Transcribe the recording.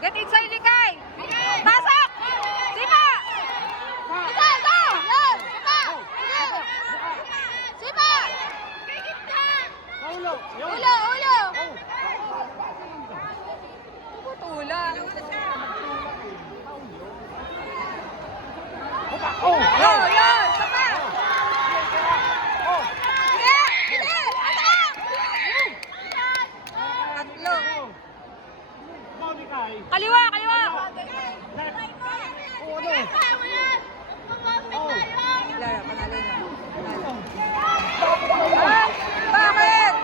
Get inside, Likay! Pasok! Sipa! Isa! Yan! Sipa! Ulo! Ulo! Putula. Yan! Sapa! Hindi! Atak! Tatlo. Kaliwa! Wala, panalo na. Bakit?